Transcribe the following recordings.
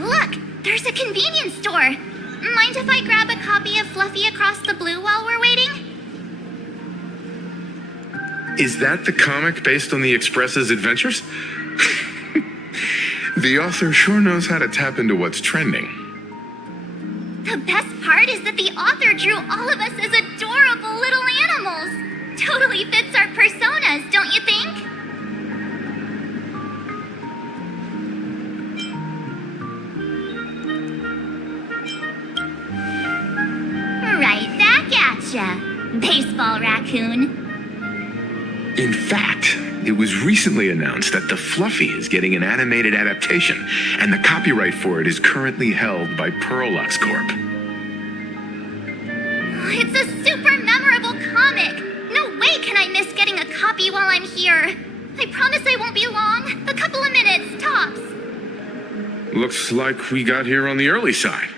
look! There's a convenience store! Mind if I grab a copy of Fluffy Across the Blue while we're waiting? Is that the comic based on the Express's adventures? The author sure knows how to tap into what's trending. The best part is that the author drew all of us as adorable little animals. Totally fits our personas, don't you think? Right back at ya, baseball raccoon. In fact, it was recently announced that the Fluffy is getting an animated adaptation, and the copyright for it is currently held by Pearlux Corp. It's a super memorable comic! No way can I miss getting a copy while I'm here. I promise I won't be long. A couple of minutes, tops. Looks like we got here on the early side.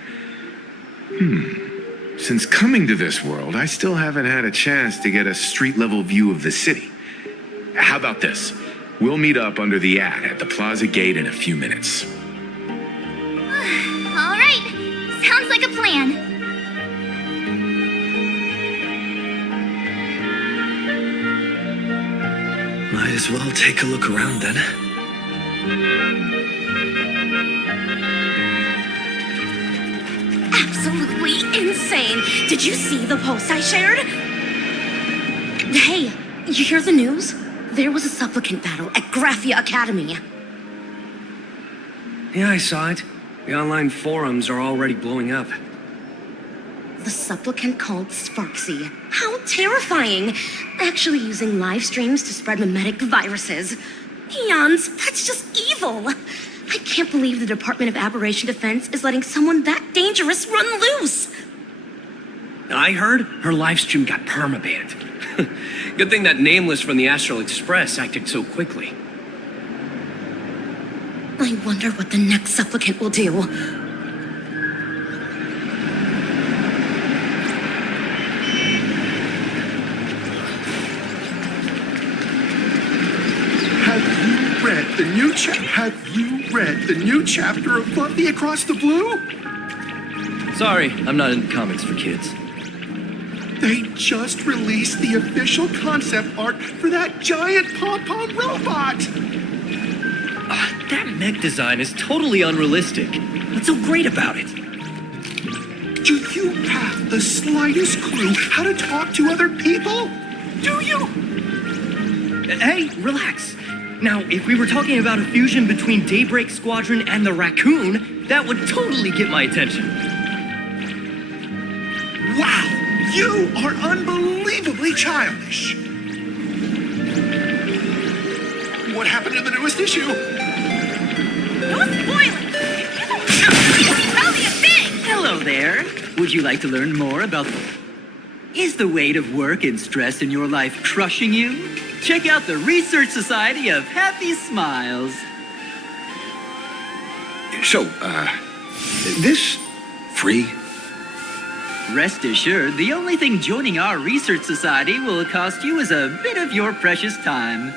Since coming to this world, I still haven't had a chance to get a street-level view of the city. How about this? We'll meet up under the ad at the plaza gate in a few minutes. All right. Sounds like a plan. Might as well take a look around then. Absolutely insane. Did you see the post I shared? Hey, you hear the news? There was a supplicant battle at Grazie Academy. Yeah, I saw it. The online forums are already blowing up. The supplicant called Sparksy. How terrifying! Actually using live streams to spread mimetic viruses. Eons, that's just evil. I can't believe the Department of Aberration Defense is letting someone that dangerous run loose. I heard her live stream got permabanned. Good thing that Nameless from the Astral Express acted so quickly. I wonder what the next supplicant will do. Have you read the new chapter of Fluffy Across the Blue? Sorry, I'm not into comics for kids. They just released the official concept art for that giant pom-pom robot! That mech design is totally unrealistic. What's so great about it? Do you have the slightest clue how to talk to other people? Do you? Hey, relax. Now, if we were talking about a fusion between Daybreak Squadron and the Raccoon, that would totally get my attention. Wow! You are unbelievably childish! What happened in the newest issue? No spoiling! Tell me a thing! Hello there. Would you like to learn more about... Is the weight of work and stress in your life crushing you? Check out the Research Society of Happy Smiles. So, this free? Rest assured, the only thing joining our Research Society will cost you is a bit of your precious time.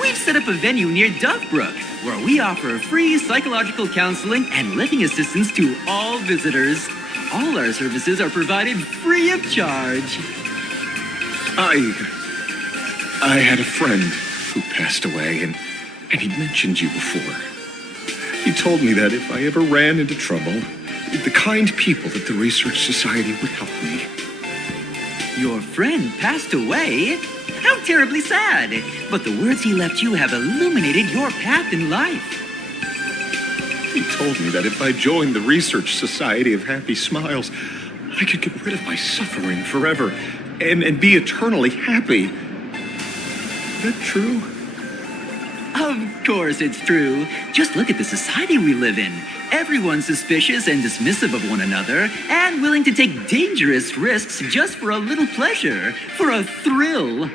We've set up a venue near Dovebrook, where we offer free psychological counseling and living assistance to all visitors. All our services are provided free of charge. I had a friend who passed away, and he'd mentioned you before. He told me that if I ever ran into trouble, the kind people at the Research Society would help me. Your friend passed away? How terribly sad. But the words he left you have illuminated your path in life. He told me that if I joined the Research Society of Happy Smiles, I could get rid of my suffering forever and be eternally happy. Is that true? Of course it's true. Just look at the society we live in. Everyone's suspicious and dismissive of one another, and willing to take dangerous risks just for a little pleasure, for a thrill.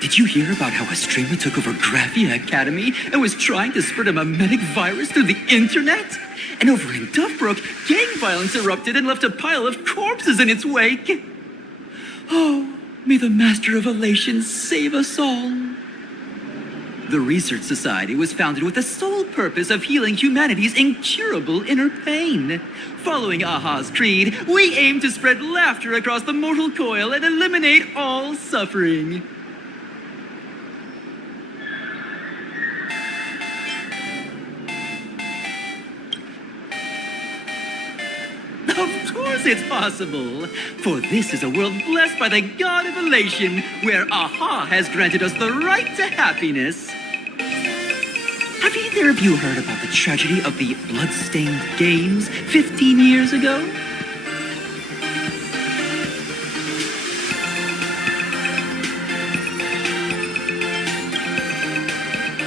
Did you hear about how a streamer took over Grazie Academy and was trying to spread a mimetic virus through the internet? And over in Dovebrook, gang violence erupted and left a pile of corpses in its wake. Oh, may the Master of Elation save us all. The Research Society was founded with the sole purpose of healing humanity's incurable inner pain. Following Aha's creed, we aim to spread laughter across the mortal coil and eliminate all suffering. Of course it's possible, for this is a world blessed by the god of elation, where Aha has granted us the right to happiness. Have either of you heard about the tragedy of the blood-stained games 15 years ago?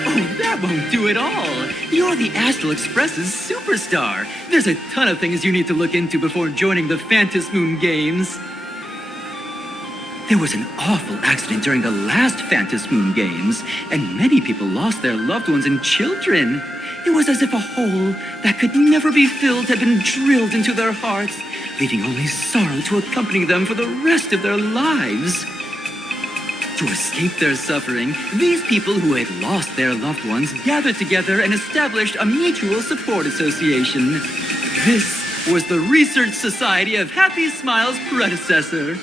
Oh, that won't do it all. You're the Astral Express's superstar. There's a ton of things you need to look into before joining the phantasmoon games. There was an awful accident during the last phantasmoon games, and many people lost their loved ones and children. It was as if a hole that could never be filled had been drilled into their hearts, leaving only sorrow to accompany them for the rest of their lives. To escape their suffering, these people who had lost their loved ones gathered together and established a mutual support association. This was the Research Society of Happy Smiles' predecessor.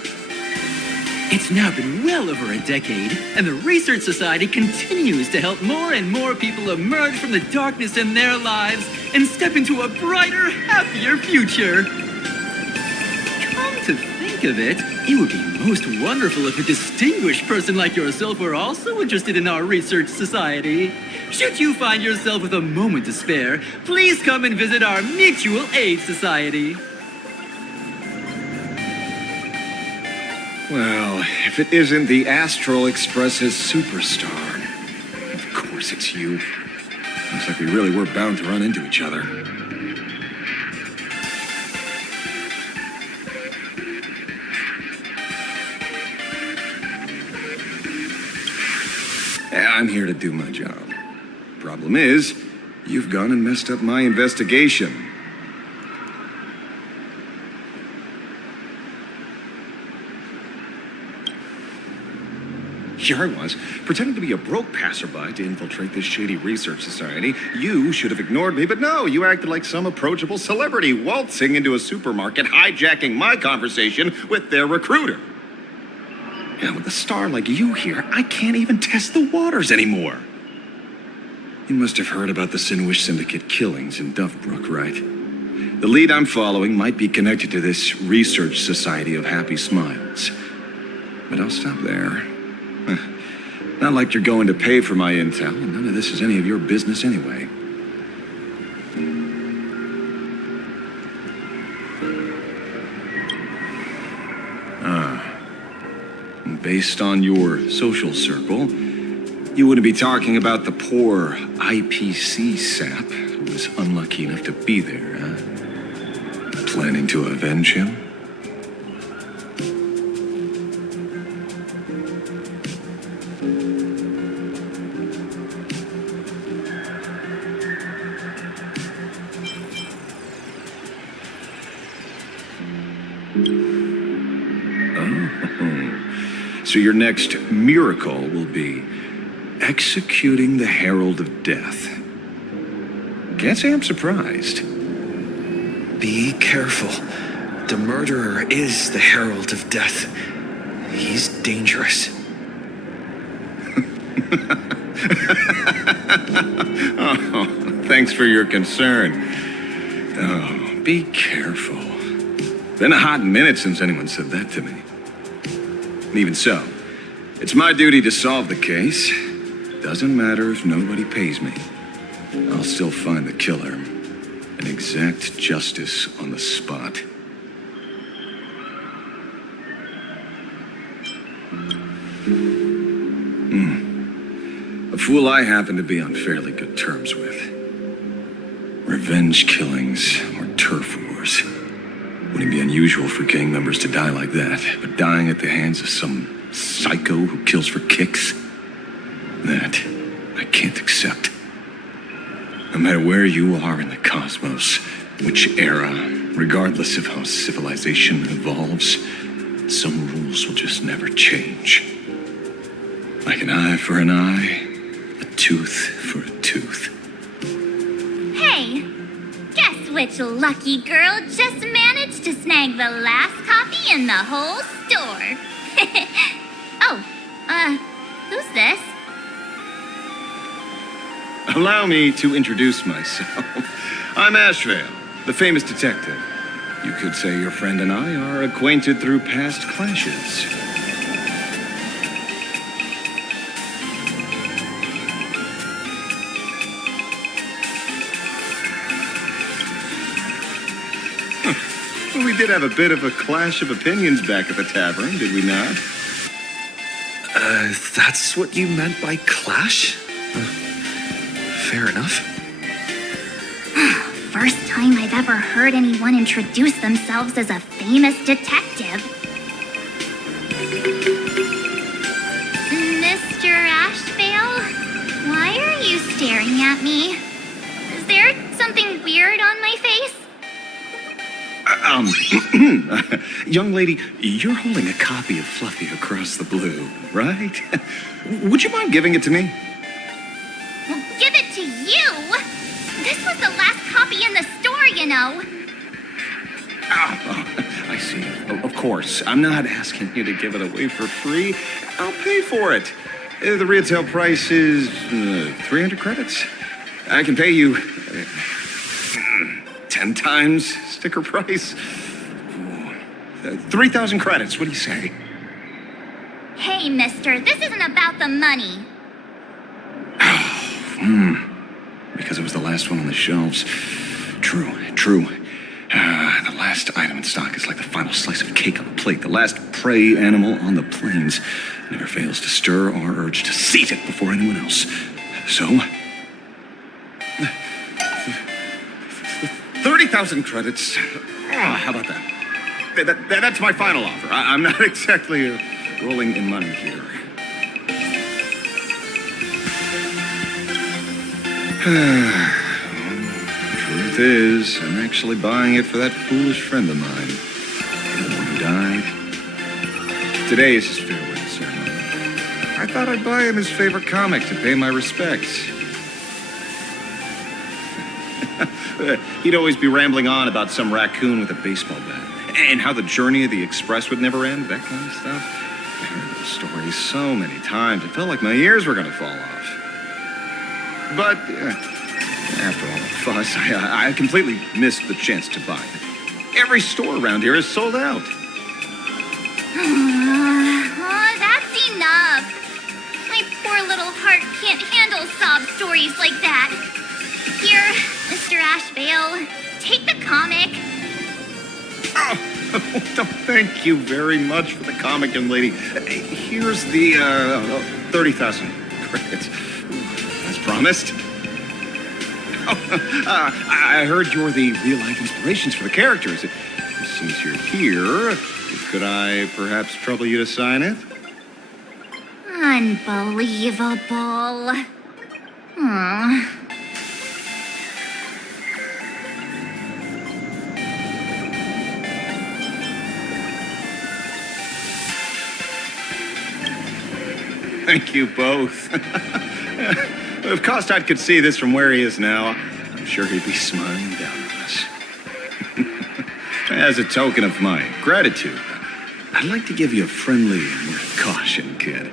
It's now been well over a decade, and the Research Society continues to help more and more people emerge from the darkness in their lives and step into a brighter, happier future. Come to think of it, it would be most wonderful if a distinguished person like yourself were also interested in our Research Society. Should you find yourself with a moment to spare, please come and visit our Mutual Aid Society. Well, if it isn't the Astral Express's superstar, of course it's you. Looks like we really were bound to run into each other. I'm here to do my job. Problem is, you've gone and messed up my investigation. Here I was, pretending to be a broke passerby to infiltrate this shady research society. You should have ignored me, but no, you acted like some approachable celebrity waltzing into a supermarket, hijacking my conversation with their recruiter. And with a star like you here, I can't even test the waters anymore. You must have heard about the Sinuish Syndicate killings in Dovebrook, right? The lead I'm following might be connected to this Research Society of Happy Smiles. But I'll stop there. Not like you're going to pay for my intel, and none of this is any of your business anyway. Based on your social circle, you wouldn't be talking about the poor IPC sap who was unlucky enough to be there, huh? Planning to avenge him? So your next miracle will be executing the Herald of Death. Can't say I'm surprised. Be careful. The murderer is the Herald of Death. He's dangerous. Oh, thanks for your concern. Oh, be careful. Been a hot minute since anyone said that to me. Even so, it's my duty to solve the case. Doesn't matter if nobody pays me. I'll still find the killer and exact justice on the spot. A fool I happen to be on fairly good terms with. Revenge killings or turf wars. Wouldn't be unusual for gang members to die like that, but dying at the hands of some psycho who kills for kicks? That I can't accept. No matter where you are in the cosmos, which era, regardless of how civilization evolves, some rules will just never change. Like an eye for an eye, a tooth for a tooth. Hey, guess which lucky girl just managed to snag the last copy in the whole store? Oh, who's this? Allow me to introduce myself. I'm Ashvale, the famous detective. You could say your friend and I are acquainted through past clashes. We did have a bit of a clash of opinions back at the tavern, did we not? That's what you meant by clash? Fair enough. First time I've ever heard anyone introduce themselves as a famous detective. Mr. Ashvale, why are you staring at me? Is there something weird on my face? Young lady, you're holding a copy of Fluffy Across the Blue, right? Would you mind giving it to me? Well, give it to you? This was the last copy in the store, you know. I see. Of course. I'm not asking you to give it away for free. I'll pay for it. The retail price is 300 credits. I can pay you 10 times sticker price. 3,000 credits. What do you say? Hey, mister, this isn't about the money. Because it was the last one on the shelves. True. The last item in stock is like the final slice of cake on the plate. The last prey animal on the plains never fails to stir our urge to seize it before anyone else. So, 30,000 credits. How about that? That's my final offer. I'm not exactly rolling in money here. Truth is, I'm actually buying it for that foolish friend of mine. The one who died. Today is his farewell ceremony. I thought I'd buy him his favorite comic to pay my respects. He'd always be rambling on about some raccoon with a baseball bat. And how the journey of the express would never end, that kind of stuff. I heard those stories so many times, it felt like my ears were gonna fall off. But after all the fuss, I completely missed the chance to buy it. Every store around here is sold out. That's enough. My poor little heart can't handle sob stories like that. Here, Mr. Ashvale, take the comic. Oh, thank you very much for the comic, young lady. Here's the 30,000 credits. As promised. I heard you're the real-life inspirations for the characters. Since you're here, could I perhaps trouble you to sign it? Unbelievable. Aww. Thank you both. If Kostad could see this from where he is now, I'm sure he'd be smiling down at us. As a token of my gratitude, I'd like to give you a friendly word of caution, kid.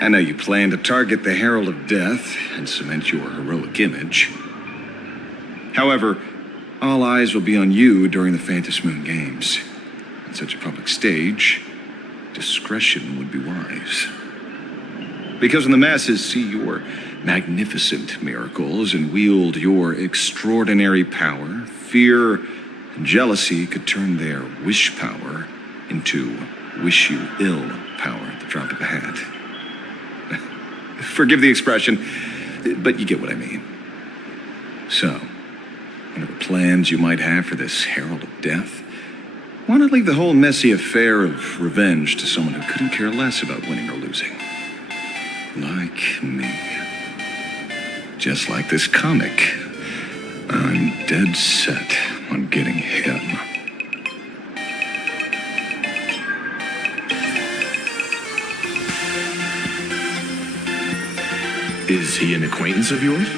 I know you plan to target the Herald of Death and cement your heroic image. However, all eyes will be on you during the Phantasmoon Games. On such a public stage, discretion would be wise. Because when the masses see your magnificent miracles and wield your extraordinary power, fear and jealousy could turn their wish power into wish you ill power at the drop of a hat. Forgive the expression, but you get what I mean. So, whatever plans you might have for this Herald of Death, why not leave the whole messy affair of revenge to someone who couldn't care less about winning or losing? Like me. Just like this comic. I'm dead set on getting him. Is he an acquaintance of yours?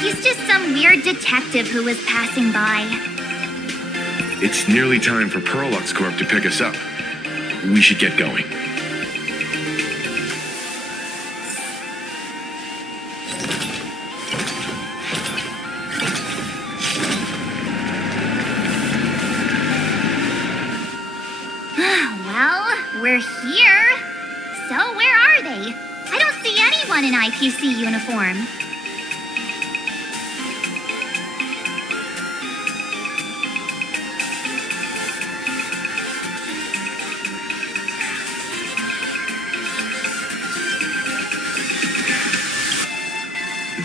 He's just some weird detective who was passing by. It's nearly time for Perlux Corp to pick us up. We should get going. Well, we're here. So where are they? I don't see anyone in IPC uniform.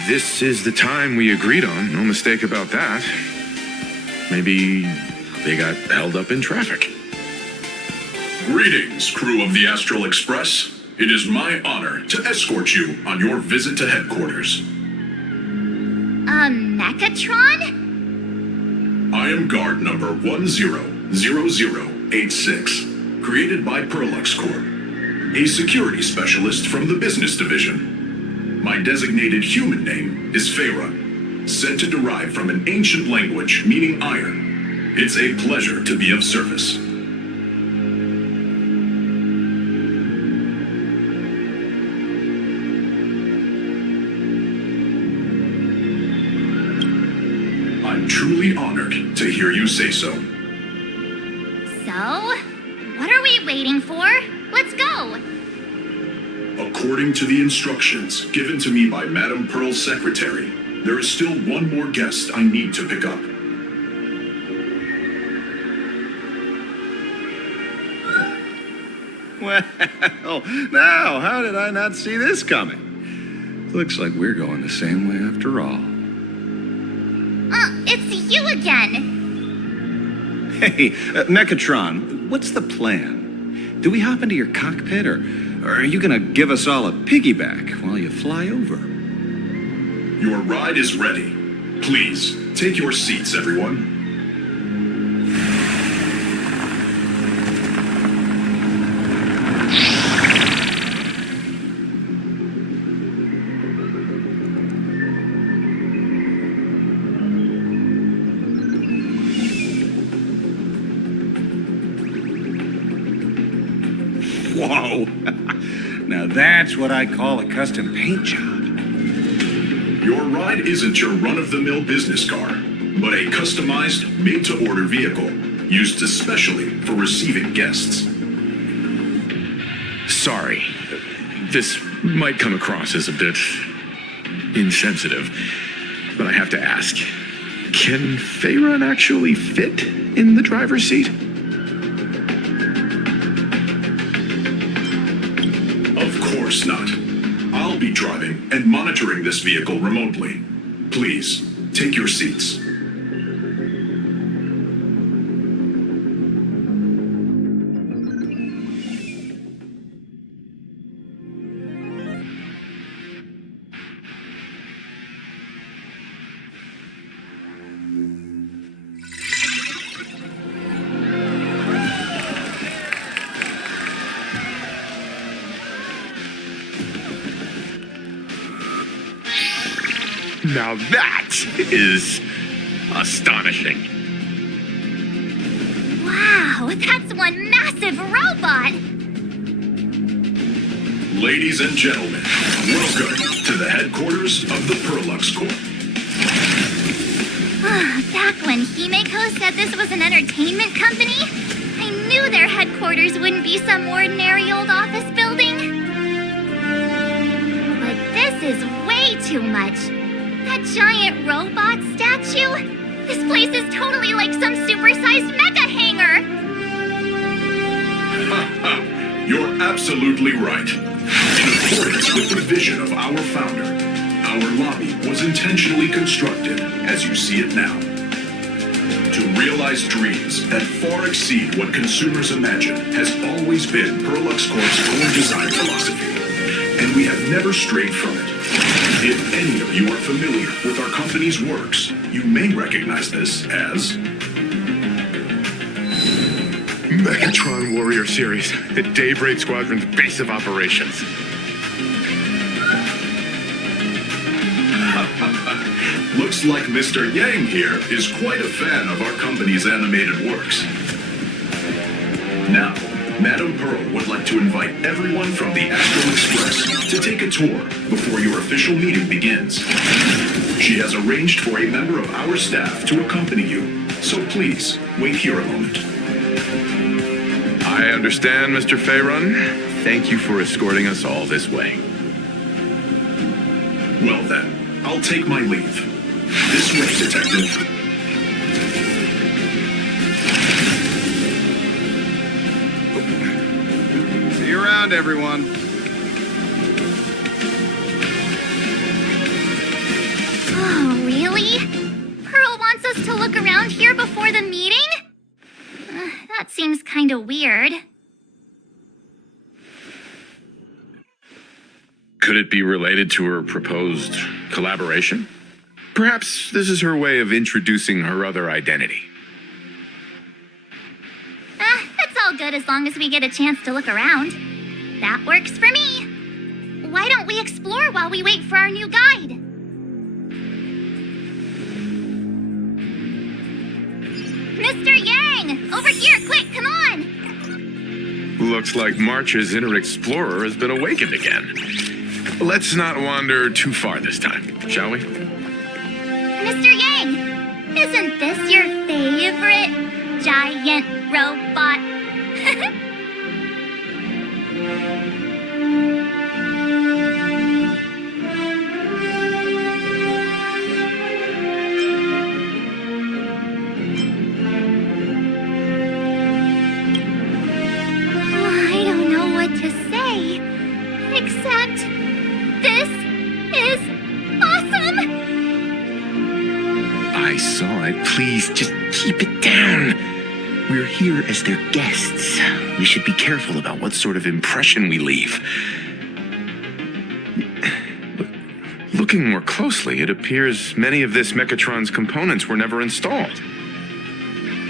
This is the time we agreed on, no mistake about that. Maybe they got held up in traffic. Greetings, crew of the Astral Express. It is my honor to escort you on your visit to headquarters. Mechatron? I am guard number 100086, created by Perlux Corp, a security specialist from the business division. My designated human name is Feyre, said to derive from an ancient language meaning iron. It's a pleasure to be of service. I'm truly honored to hear you say so. So, what are we waiting for? Let's go! According to the instructions given to me by Madame Pearl's secretary, there is still one more guest I need to pick up. Well, now, how did I not see this coming? Looks like we're going the same way after all. It's you again! Hey, Mechatron, what's the plan? Do we hop into your cockpit, or are you gonna give us all a piggyback while you fly over? Your ride is ready. Please, take your seats, everyone. Whoa! Now that's what I call a custom paint job. Your ride isn't your run-of-the-mill business car, but a customized, made-to-order vehicle, used especially for receiving guests. Sorry. This might come across as a bit insensitive, but I have to ask. Can Feyre actually fit in the driver's seat? Of course not. I'll be driving and monitoring this vehicle remotely. Please, take your seats. Now that is astonishing. Wow, that's one massive robot! Ladies and gentlemen, welcome to the headquarters of the Perlux Corp. Back when Himeko said this was an entertainment company, I knew their headquarters wouldn't be some ordinary old office building. But this is way too much. That giant robot statue? This place is totally like some supersized mega hangar! You're absolutely right. In accordance with the vision of our founder, our lobby was intentionally constructed as you see it now. To realize dreams that far exceed what consumers imagine has always been Perlux Corp's core design philosophy, and we have never strayed from it. If any of you are familiar with our company's works, you may recognize this as Mechatron Warrior Series at Daybreak Squadron's base of operations. Looks like Mr. Yang here is quite a fan of our company's animated works. Now, Madame Pearl would like to invite everyone from the Astral Express to take a tour before your official meeting begins. She has arranged for a member of our staff to accompany you, so please, wait here a moment. I understand, Mr. Faerun. Thank you for escorting us all this way. Well then, I'll take my leave. This way, Detective. See you around, everyone. Oh, really? Pearl wants us to look around here before the meeting? That seems kinda weird. Could it be related to her proposed collaboration? Perhaps this is her way of introducing her other identity. It's all good as long as we get a chance to look around. That works for me. Why don't we explore while we wait for our new guide? Mr. Yang! Over here, quick, come on! Looks like March's inner explorer has been awakened again. Let's not wander too far this time, shall we? Mr. Yang! Isn't this your favorite giant robot? I don't know what to say, except this is awesome! I saw it. Please, just keep it down. We're here as their guests. We should be careful about what sort of impression we leave. Looking more closely, it appears many of this Mechatron's components were never installed.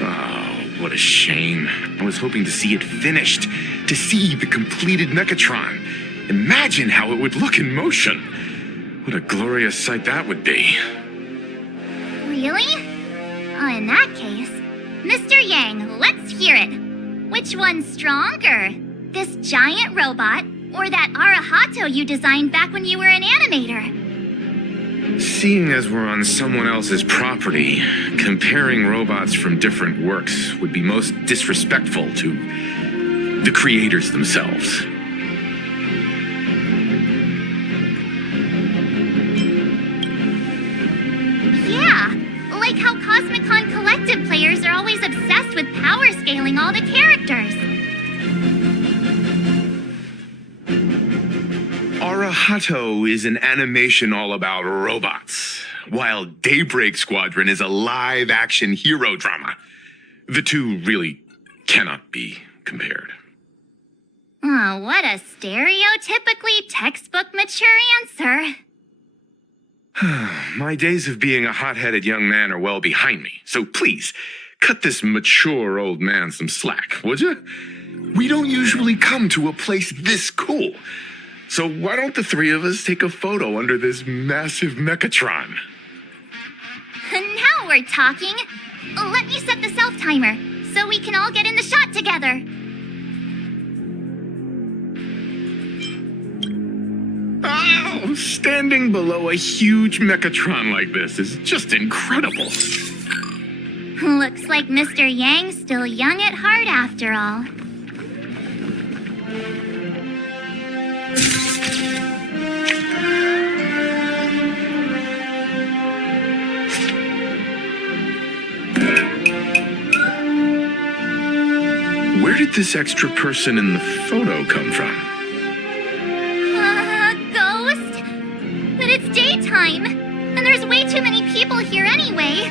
Oh, what a shame. I was hoping to see it finished, to see the completed Mechatron. Imagine how it would look in motion. What a glorious sight that would be. Really? In that case, Mr. Yang, let's hear it. Which one's stronger? This giant robot, or that Arahato you designed back when you were an animator? Seeing as we're on someone else's property, comparing robots from different works would be most disrespectful to the creators themselves. Yeah, like how Cosmicon Collective players are always obsessed with power scaling all the characters. Arahato is an animation all about robots, while Daybreak Squadron is a live-action hero drama. The two really cannot be compared. Oh, what a stereotypically textbook mature answer. My days of being a hot-headed young man are well behind me, so please, cut this mature old man some slack, would you? We don't usually come to a place this cool. So why don't the three of us take a photo under this massive Mechatron? Now we're talking. Let me set the self-timer, so we can all get in the shot together. Oh, standing below a huge Mechatron like this is just incredible. Looks like Mr. Yang's still young at heart after all. Where did this extra person in the photo come from? Ghost? But it's daytime, and there's way too many people here anyway.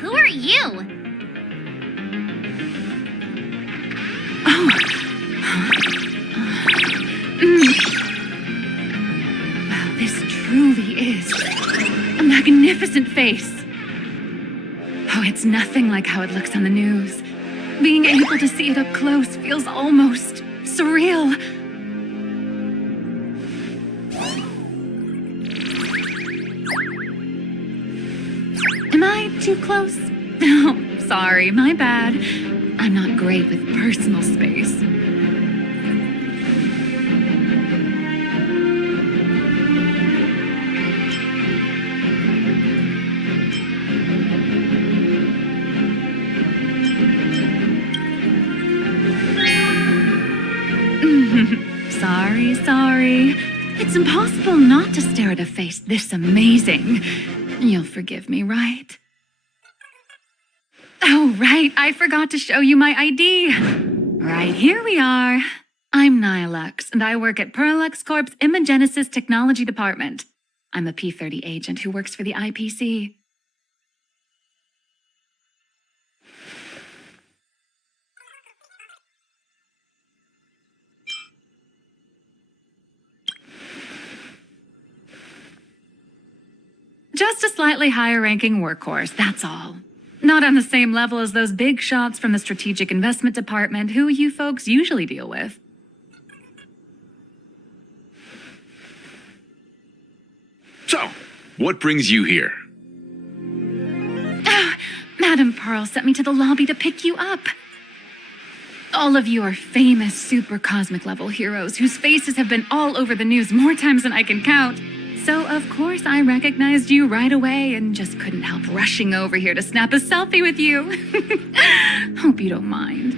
Who are you? magnificent face. Oh, it's nothing like how it looks on the news. Being able to see it up close feels almost surreal. Am I too close? Oh, sorry, my bad. I'm not great with personal space. Sorry. It's impossible not to stare at a face this amazing. You'll forgive me, right? Oh, right, I forgot to show you my ID. Right, here we are. I'm Nihilux, and I work at Perlux Corp's Imagenesis Technology Department. I'm a P30 agent who works for the IPC. Just a slightly higher-ranking workhorse, that's all. Not on the same level as those big shots from the Strategic Investment Department who you folks usually deal with. So, what brings you here? Madam Pearl sent me to the lobby to pick you up. All of you are famous super cosmic level heroes whose faces have been all over the news more times than I can count. So, of course, I recognized you right away and just couldn't help rushing over here to snap a selfie with you. Hope you don't mind.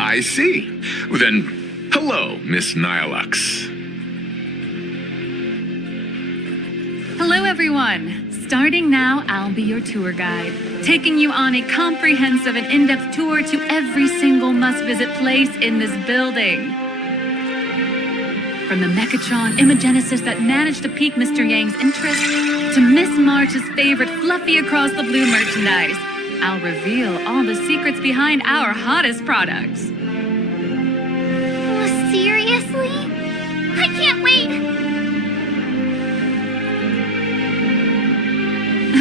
I see. Well, then, hello, Miss Nihilux. Hello, everyone. Starting now, I'll be your tour guide, taking you on a comprehensive and in-depth tour to every single must-visit place in this building. From the Mechatron Imagenesis that managed to pique Mr. Yang's interest, to Miss March's favorite fluffy across the blue merchandise, I'll reveal all the secrets behind our hottest products. Seriously? I can't wait!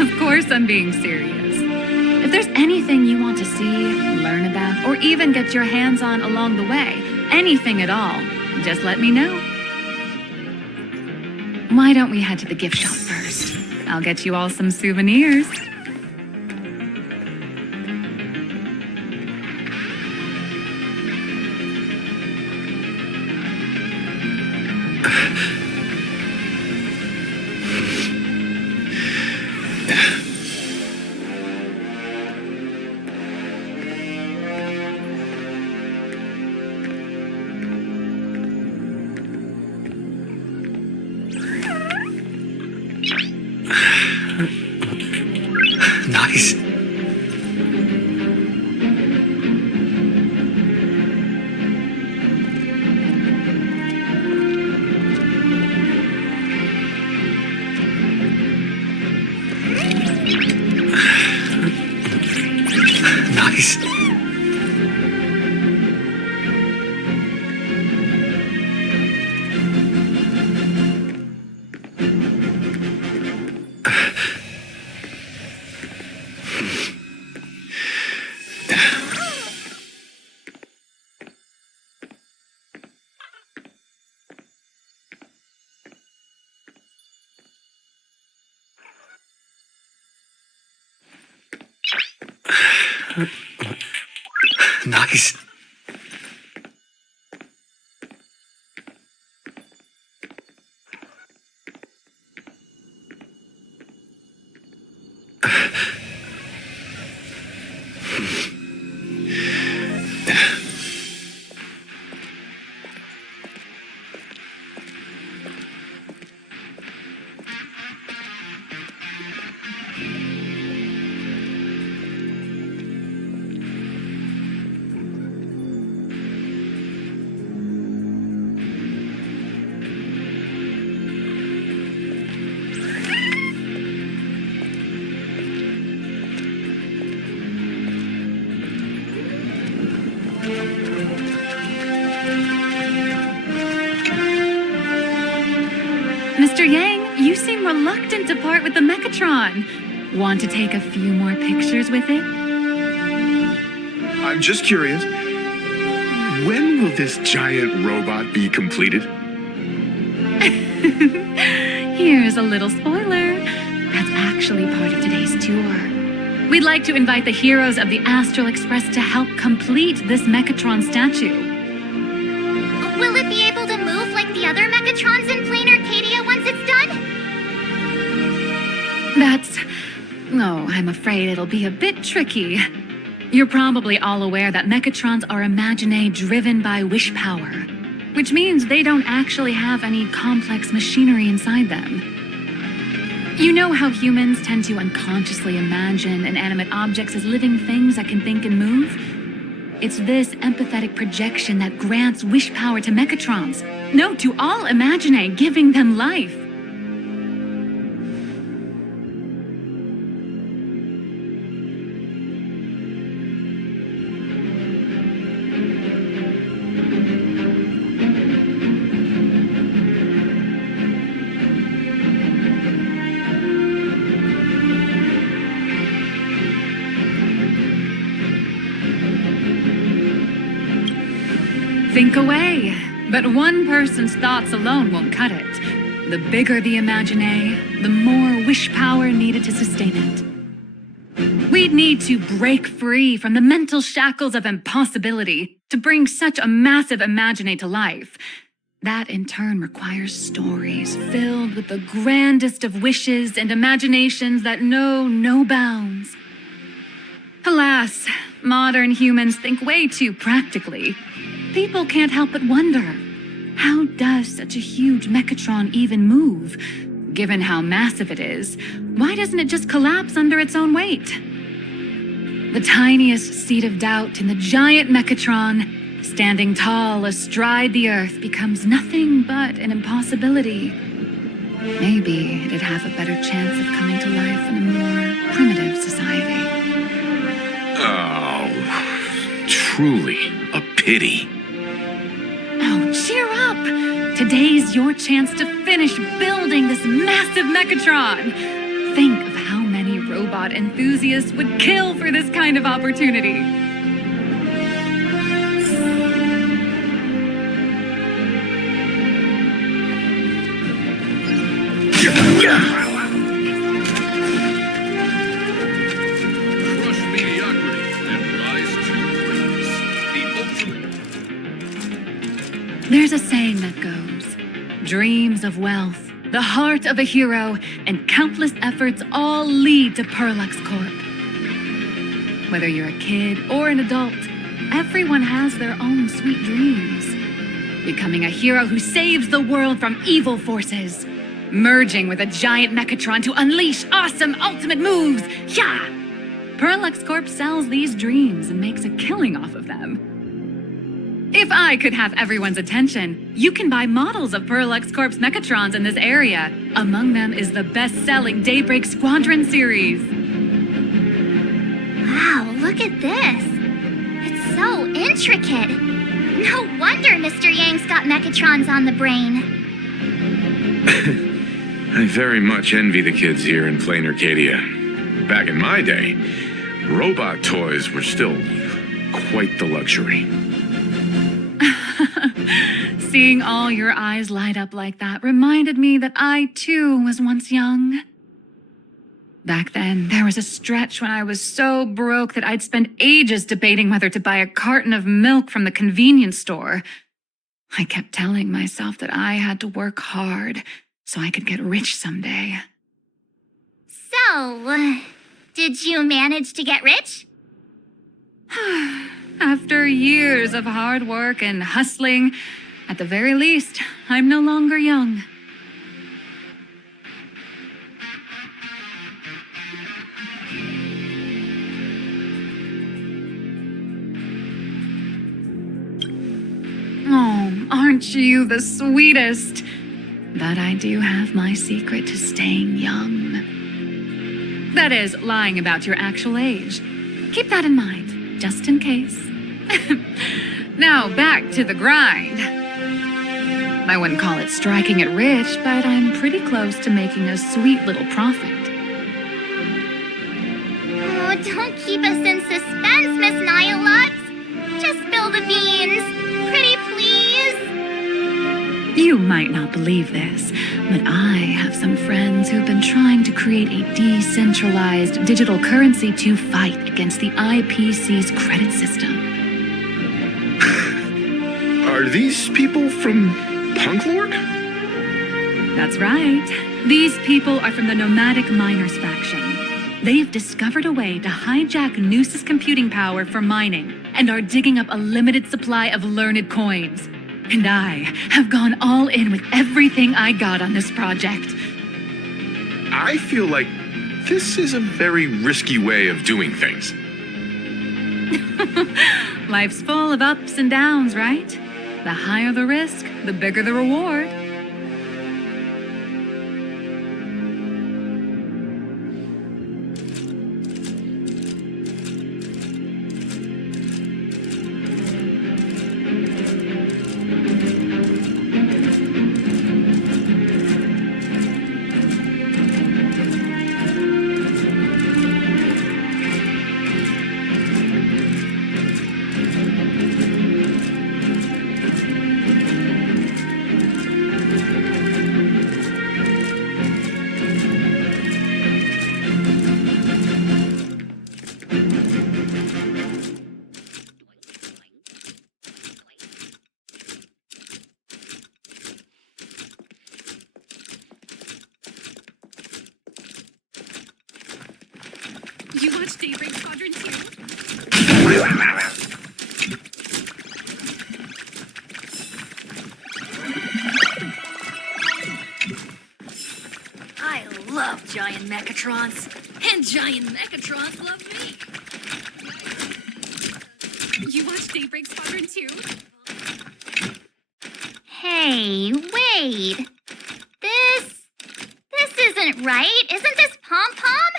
Of course I'm being serious. If there's anything you want to see, learn about, or even get your hands on along the way, anything at all, just let me know. Why don't we head to the gift shop first? I'll get you all some souvenirs. Nice. Nice. Nice. reluctant to part with the Mechatron. Want to take a few more pictures with it? I'm just curious. When will this giant robot be completed? Here's a little spoiler. That's actually part of today's tour. We'd like to invite the heroes of the Astral Express to help complete this Mechatron statue. Will it be able to move like the other Mechatrons in Plain Arcadia once it's done? Oh, I'm afraid it'll be a bit tricky. You're probably all aware that Mechatrons are imaginae driven by wish power, which means they don't actually have any complex machinery inside them. You know how humans tend to unconsciously imagine inanimate objects as living things that can think and move? It's this empathetic projection that grants wish power to Mechatrons. No, to all imaginae, giving them life. Think away, but one person's thoughts alone won't cut it. The bigger the imaginae, the more wish power needed to sustain it. We'd need to break free from the mental shackles of impossibility to bring such a massive imaginae to life. That in turn requires stories filled with the grandest of wishes and imaginations that know no bounds. Alas, modern humans think way too practically. People can't help but wonder, how does such a huge Mechatron even move? Given how massive it is, why doesn't it just collapse under its own weight? The tiniest seed of doubt in the giant Mechatron, standing tall astride the earth, becomes nothing but an impossibility. Maybe it'd have a better chance of coming to life in a more primitive society. Oh, truly a pity. Oh, cheer up! Today's your chance to finish building this massive Mechatron. Think of how many robot enthusiasts would kill for this kind of opportunity. Crush mediocrity and rise to greatness. The ultimate. There's a saying that goes, dreams of wealth, the heart of a hero, and countless efforts all lead to Perlux Corp. Whether you're a kid or an adult, everyone has their own sweet dreams. Becoming a hero who saves the world from evil forces. Merging with a giant Mechatron to unleash awesome ultimate moves. Yeah! Perlux Corp sells these dreams and makes a killing off of them. If I could have everyone's attention, you can buy models of Perlux Corp's Mechatrons in this area. Among them is the best-selling Daybreak Squadron series. Wow, look at this. It's so intricate. No wonder Mr. Yang's got Mechatrons on the brain. I very much envy the kids here in Plain Arcadia. Back in my day, robot toys were still quite the luxury. Seeing all your eyes light up like that reminded me that I, too, was once young. Back then, there was a stretch when I was so broke that I'd spend ages debating whether to buy a carton of milk from the convenience store. I kept telling myself that I had to work hard so I could get rich someday. So, did you manage to get rich? After years of hard work and hustling, at the very least, I'm no longer young. Oh, aren't you the sweetest? But I do have my secret to staying young. That is, lying about your actual age. Keep that in mind, just in case. Now, back to the grind. I wouldn't call it striking it rich, but I'm pretty close to making a sweet little profit. Oh, don't keep us in suspense, Miss Nihilux. Just spill the beans. Pretty please. You might not believe this, but I have some friends who've been trying to create a decentralized digital currency to fight against the IPC's credit system. Are these people from Punk Lord? That's right. These people are from the Nomadic Miners faction. They've discovered a way to hijack Noose's computing power for mining and are digging up a limited supply of learned coins. And I have gone all in with everything I got on this project. I feel like this is a very risky way of doing things. Life's full of ups and downs, right? The higher the risk, the bigger the reward. You watch Daybreak Squadron 2? I love giant mechatrons, and giant mechatrons love me. You watch Daybreak Squadron 2? Hey, wait. This isn't right. Isn't this Pom-Pom?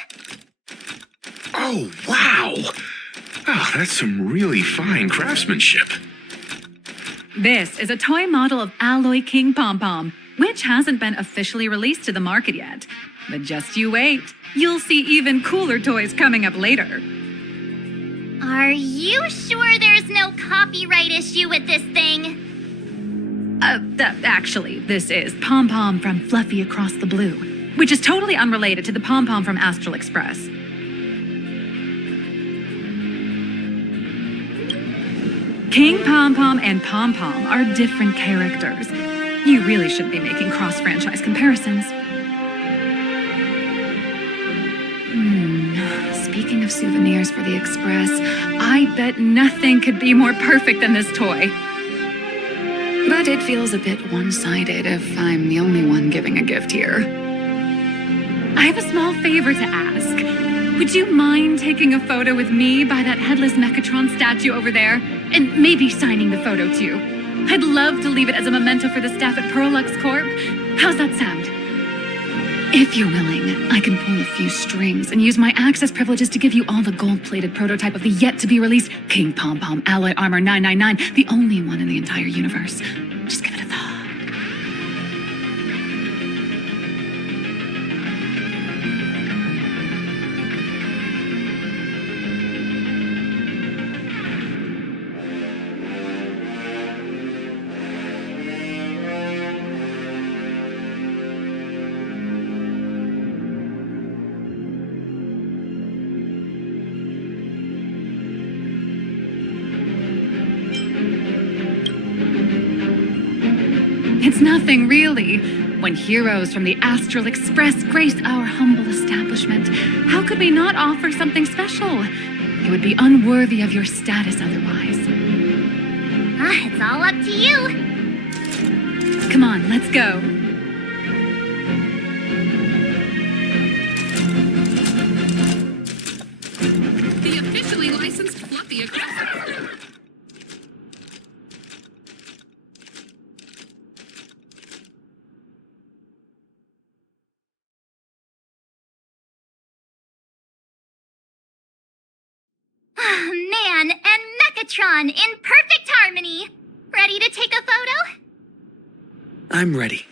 Oh, wow! Oh, that's some really fine craftsmanship. This is a toy model of Alloy King Pom-Pom, which hasn't been officially released to the market yet. But just you wait. You'll see even cooler toys coming up later. Are you sure there's no copyright issue with this thing? Actually, this is Pom-Pom from Fluffy Across the Blue, which is totally unrelated to the Pom-Pom from Astral Express. King Pom-Pom and Pom-Pom are different characters. You really shouldn't be making cross-franchise comparisons. Speaking of souvenirs for the Express, I bet nothing could be more perfect than this toy. But it feels a bit one-sided if I'm the only one giving a gift here. I have a small favor to ask. Would you mind taking a photo with me by that headless Mechatron statue over there? And maybe signing the photo too. I'd love to leave it as a memento for the staff at Perlux Corp. How's that sound? If you're willing, I can pull a few strings and use my access privileges to give you all the gold-plated prototype of the yet-to-be-released King Pom-Pom Alloy Armor 999, the only one in the entire universe. Just give it a thought. It's nothing, really. When heroes from the Astral Express grace our humble establishment, how could we not offer something special? It would be unworthy of your status otherwise. It's all up to you. Come on, let's go. The officially licensed Fluffy across the Man and Mechatron in perfect harmony. Ready to take a photo? I'm ready.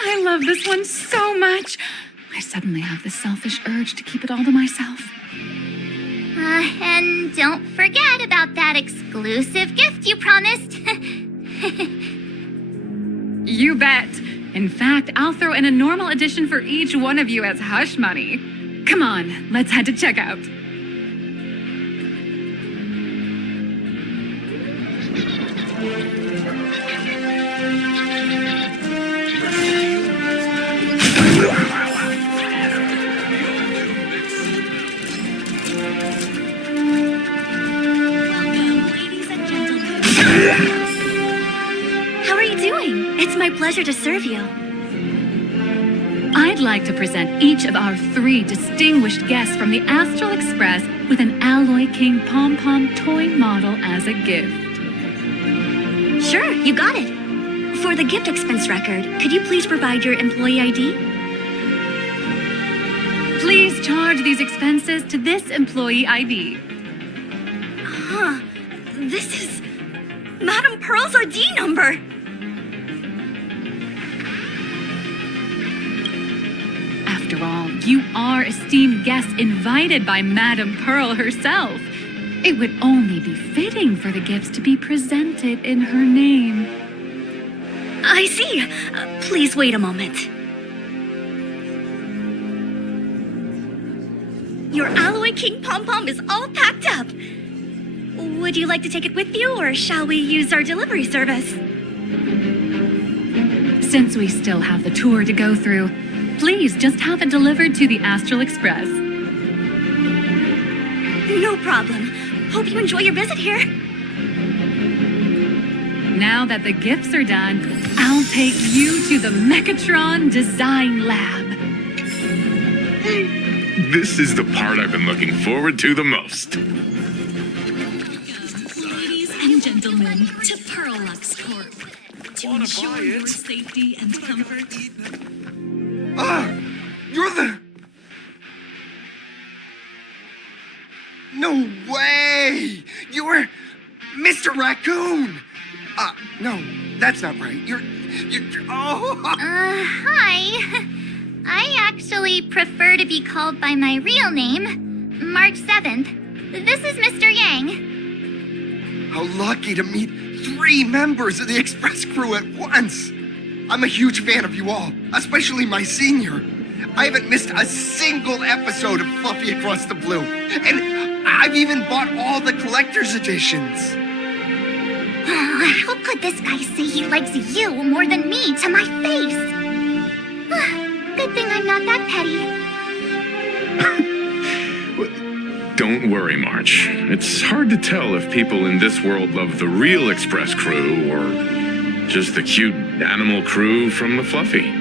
I love this one so much. I suddenly have this selfish urge to keep it all to myself. And don't forget about that exclusive gift you promised. You bet. In fact, I'll throw in a normal edition for each one of you as hush money. Come on, let's head to checkout. How are you doing? It's my pleasure to serve you. I'd like to present each of our 3 distinguished guests from the Astral Express with an Alloy King pom-pom toy model as a gift. Sure, you got it. For the gift expense record, could you please provide your employee ID? Please charge these expenses to this employee ID. Huh. This is Madame Pearl's ID number. After all, you are esteemed guests invited by Madame Pearl herself. It would only be fitting for the gifts to be presented in her name. I see. Please wait a moment. Your Alloy King pom-pom is all packed up. Would you like to take it with you, or shall we use our delivery service? Since we still have the tour to go through, please just have it delivered to the Astral Express. No problem. Hope you enjoy your visit here. Now that the gifts are done, I'll take you to the Mechatron Design Lab. This is the part I've been looking forward to the most. Ladies and gentlemen, to Pearlux Corp. To ensure your safety and comfort. You're the... No way! You're Mr. Raccoon! No, that's not right. You're oh! Hi. I actually prefer to be called by my real name, March 7th. This is Mr. Yang. How lucky to meet 3 members of the Express crew at once! I'm a huge fan of you all, especially my senior. I haven't missed a single episode of Fluffy Across the Blue. And I've even bought all the collector's editions. Oh, how could this guy say he likes you more than me to my face? Good thing I'm not that petty. Don't worry, March. It's hard to tell if people in this world love the real Express crew or just the cute animal crew from the Fluffy.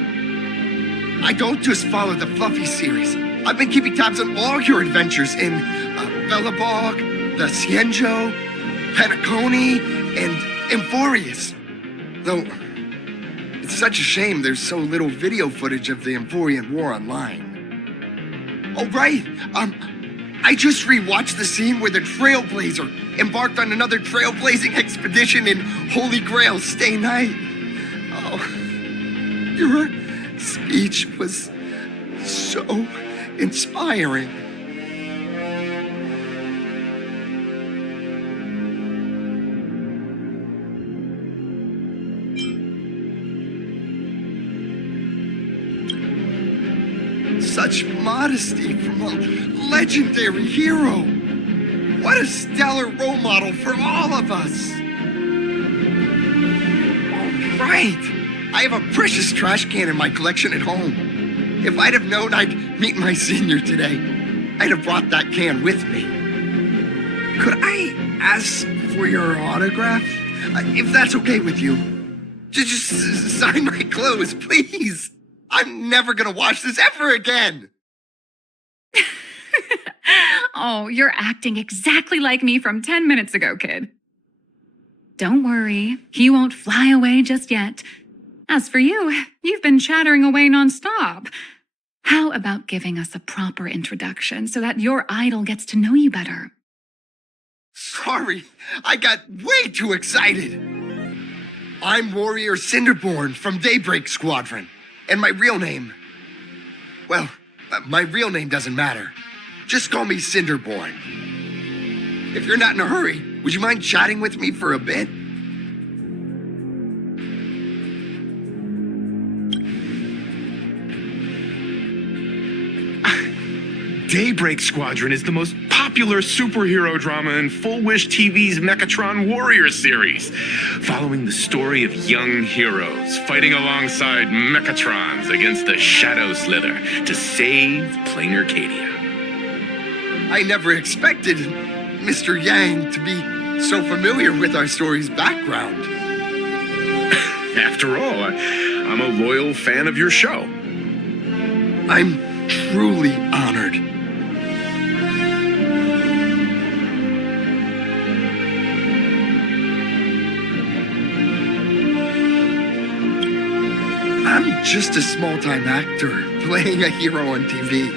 I don't just follow the Fluffy series. I've been keeping tabs on all your adventures in Bellabog, the Cienjo, Penacony, and Emphorius. Though, it's such a shame there's so little video footage of the Emphorian War online. Oh, right. I just rewatched the scene where the trailblaizer embarked on another trailblazing expedition in Holy Grail Stay Night. Oh, your speech was so inspiring. Such modesty from a legendary hero. What a stellar role model for all of us. Oh, right. I have a precious trash can in my collection at home. If I'd have known I'd meet my senior today, I'd have brought that can with me. Could I ask for your autograph? If that's okay with you. Just sign my clothes, please. I'm never gonna watch this ever again. Oh, you're acting exactly like me from 10 minutes ago, kid. Don't worry, he won't fly away just yet. As for you, you've been chattering away nonstop. How about giving us a proper introduction so that your idol gets to know you better? Sorry, I got way too excited. I'm Warrior Cinderborn from Daybreak Squadron. And my real name... Well, my real name doesn't matter. Just call me Cinderborn. If you're not in a hurry, would you mind chatting with me for a bit? Daybreak Squadron is the most popular superhero drama in Full Wish TV's Mechatron Warrior series, following the story of young heroes fighting alongside Mechatrons against the Shadow Slither to save Plain Arcadia. I never expected Mr. Yang to be so familiar with our story's background. After all, I'm a loyal fan of your show. I'm truly honored. I'm just a small-time actor playing a hero on TV.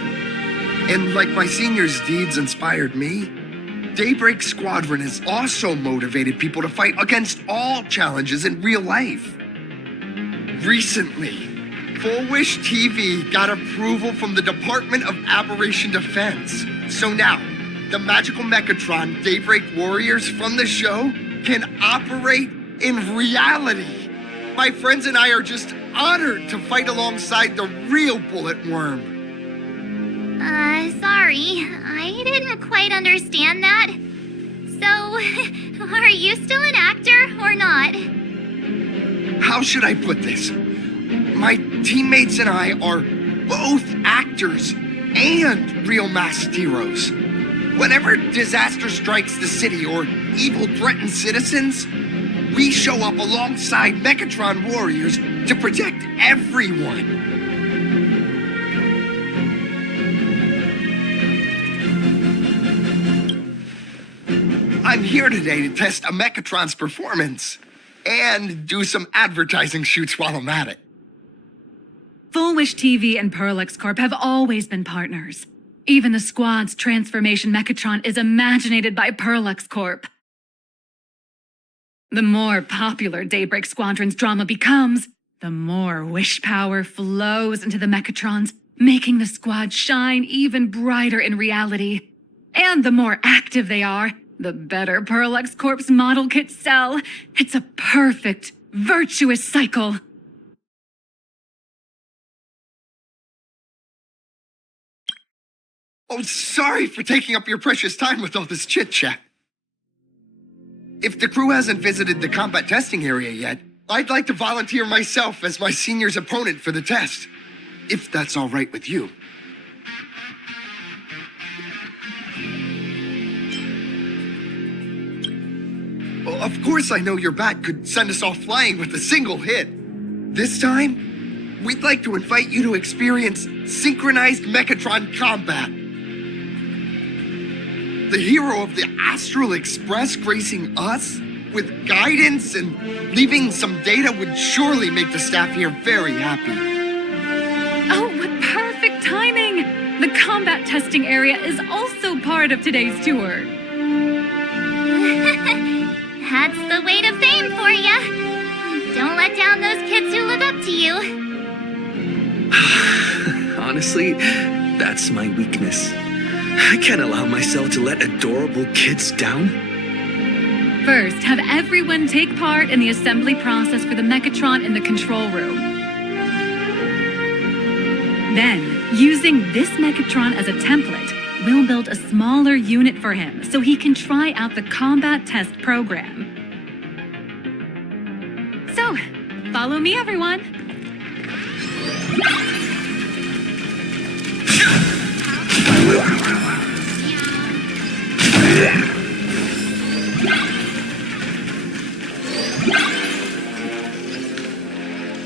And like my senior's deeds inspired me, Daybreak Squadron has also motivated people to fight against all challenges in real life. Recently, Full Wish TV got approval from the Department of Aberration Defense. So now, the magical Mechatron Daybreak Warriors from the show can operate in reality. My friends and I are just honored to fight alongside the real Bullet Worm. Sorry, I didn't quite understand that. So, are you still an actor or not? How should I put this? My teammates and I are both actors and real masked heroes. Whenever disaster strikes the city or evil threatens citizens, we show up alongside Mechatron warriors to protect everyone. I'm here today to test a Mechatron's performance and do some advertising shoots while I'm at it. Full Wish TV and Parallax Corp have always been partners. Even the squad's transformation Mechatron is imaginated by Parallax Corp. The more popular Daybreak Squadron's drama becomes, the more wish power flows into the Mechatrons, making the squad shine even brighter in reality. And the more active they are, the better Parallax Corp's model kits sell. It's a perfect, virtuous cycle. Oh, sorry for taking up your precious time with all this chit-chat. If the crew hasn't visited the combat testing area yet, I'd like to volunteer myself as my senior's opponent for the test, if that's all right with you. Well, of course I know your bat could send us all flying with a single hit. This time, we'd like to invite you to experience synchronized Mechatron combat. The hero of the Astral Express gracing us with guidance and leaving some data would surely make the staff here very happy. Oh, what perfect timing! The combat testing area is also part of today's tour. That's the way to fame for ya. Don't let down those kids who look up to you. Honestly, that's my weakness. I can't allow myself to let adorable kids down. First, have everyone take part in the assembly process for the Mechatron in the control room. Then, using this Mechatron as a template, we'll build a smaller unit for him so he can try out the combat test program. So, follow me, everyone.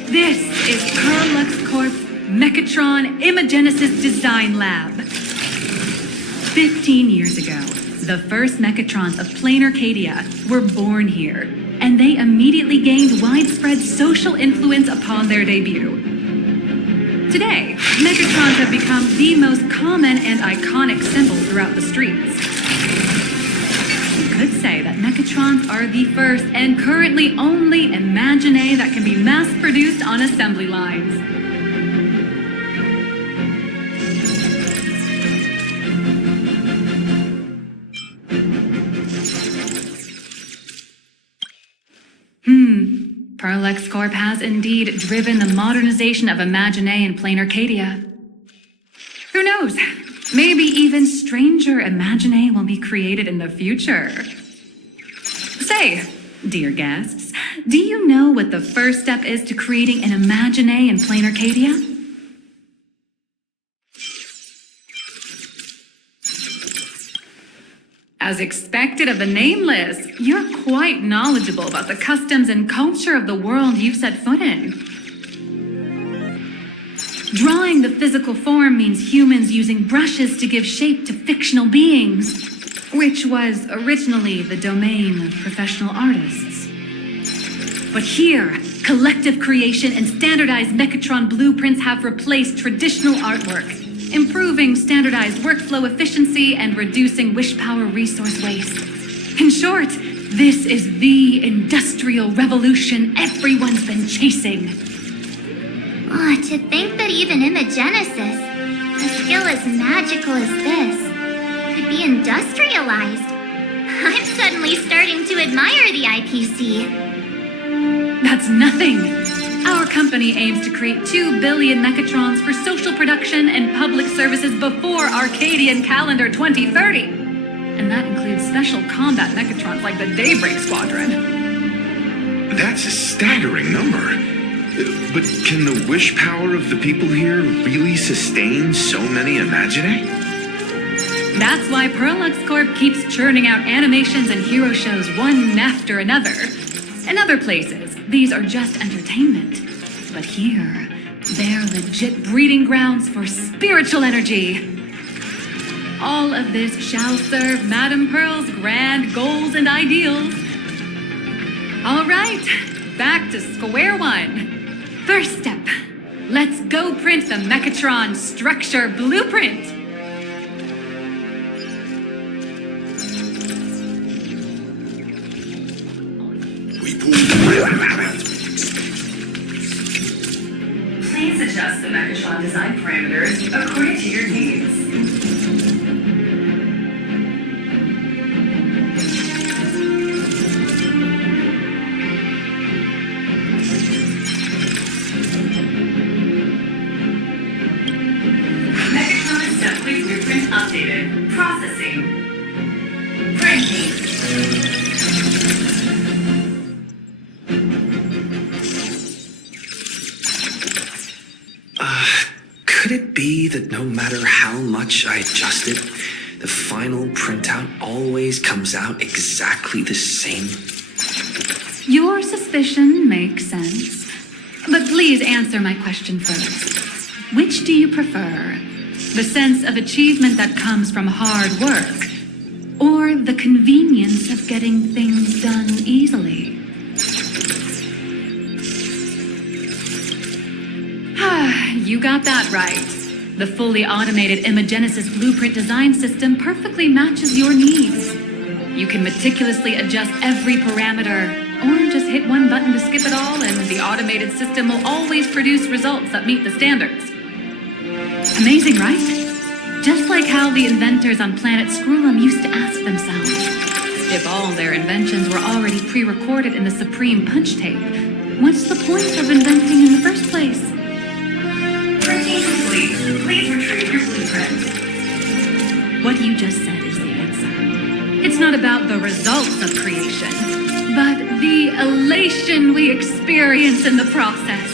This is Parallax Corp's Mechatron Imagenesis Design Lab. 15 years ago, the first Mechatrons of Plain Arcadia were born here, and they immediately gained widespread social influence upon their debut. Today, Mechatrons have become the most common and iconic symbol throughout the streets. You could say that Mechatrons are the first and currently only Imagine that can be mass-produced on assembly lines. Parallax Corp has indeed driven the modernization of Imagine in plain Arcadia. Who knows? Maybe even stranger Imagine will be created in the future. Say, dear guests, do you know what the first step is to creating an Imagine in plain Arcadia? As expected of the nameless, you're quite knowledgeable about the customs and culture of the world you've set foot in. Drawing the physical form means humans using brushes to give shape to fictional beings, which was originally the domain of professional artists. But here, collective creation and standardized Mechatron blueprints have replaced traditional artwork, improving standardized workflow efficiency and reducing wish power resource waste. In short, this is the industrial revolution everyone's been chasing. Oh, to think that even Imagenesis, a skill as magical as this, could be industrialized. I'm suddenly starting to admire the IPC. That's nothing. Our company aims to create 2 billion Mechatrons for social production and public services before Arcadian calendar 2030. And that includes special combat Mechatrons like the Daybreak Squadron. That's a staggering number. But can the wish power of the people here really sustain so many Imagine? That's why Parallax Corp keeps churning out animations and hero shows one after another. In other places, these are just entertainment. But here, they're legit breeding grounds for spiritual energy. All of this shall serve Madame Pearl's grand goals and ideals. All right, back to square one. First step, let's go print the Mechatron structure blueprint. We pulled the Please adjust the Mechatron design parameters according to your needs. Mechatron assembly blueprint updated. Processing. Printing. Could it be that no matter how much I adjust it, the final printout always comes out exactly the same? Your suspicion makes sense. But please answer my question first. Which do you prefer? The sense of achievement that comes from hard work, or the convenience of getting things done easily? You got that right. The fully automated Imagenesis blueprint design system perfectly matches your needs. You can meticulously adjust every parameter, or just hit one button to skip it all, and the automated system will always produce results that meet the standards. Amazing, right? Just like how the inventors on planet Screwlum used to ask themselves, if all their inventions were already pre-recorded in the Supreme Punch Tape, what's the point of inventing in the first place? Printing complete. Please retrieve your blueprint. What you just said is the answer. It's not about the results of creation, but the elation we experience in the process.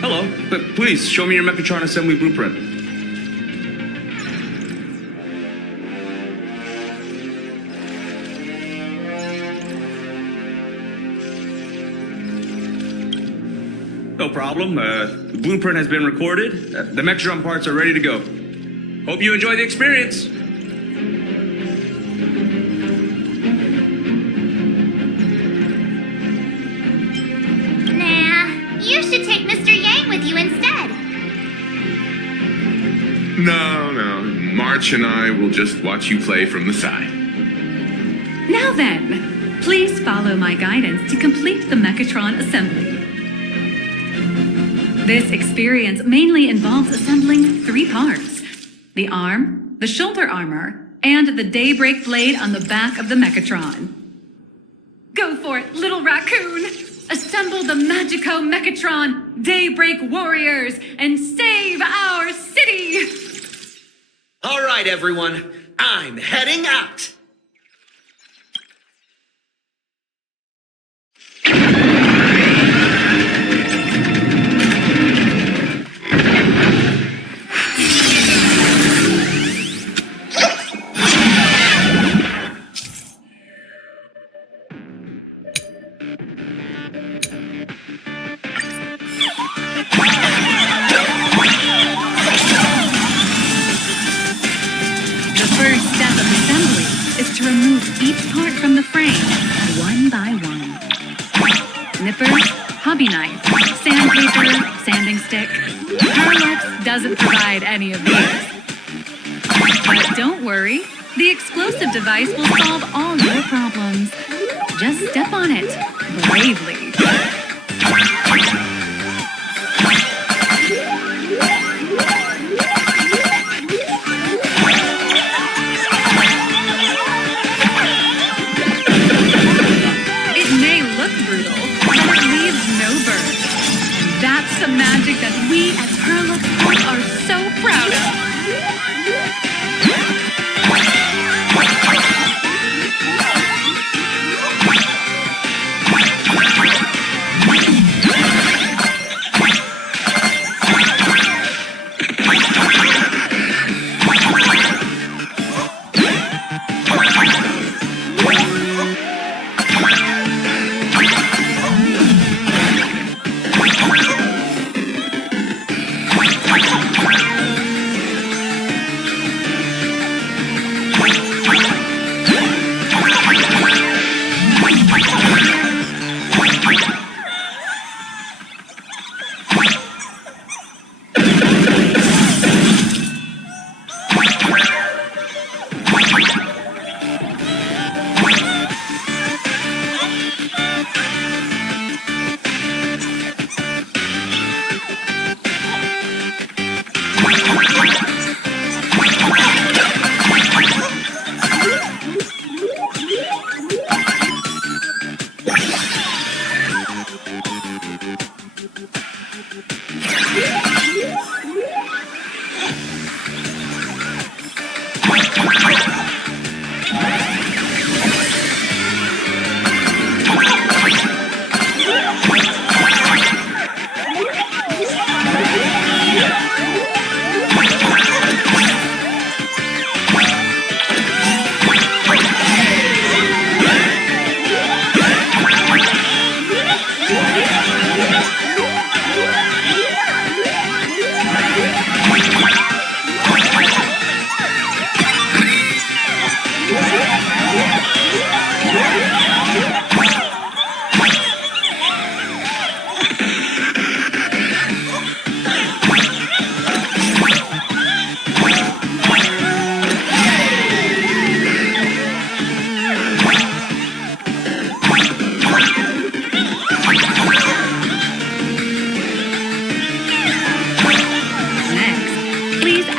Hello, but please show me your Mechatron assembly blueprint. No problem. The blueprint has been recorded. The Mechatron parts are ready to go. Hope you enjoy the experience. Nah, you should take Mr. Yang with you instead. No. March and I will just watch you play from the side. Now then, please follow my guidance to complete the Mechatron assembly. This experience mainly involves assembling 3 parts: the arm, the shoulder armor, and the daybreak blade on the back of the Mechatron. Go for it, little raccoon! Assemble the Magico Mechatron Daybreak Warriors and save our city! All right, everyone, I'm heading out. To remove each part from the frame, one by one. Nippers, hobby knife, sandpaper, sanding stick. Parallax doesn't provide any of these. But don't worry, the explosive device will solve all your problems. Just step on it, bravely. That's the magic that we at Parallax Corp are so proud of.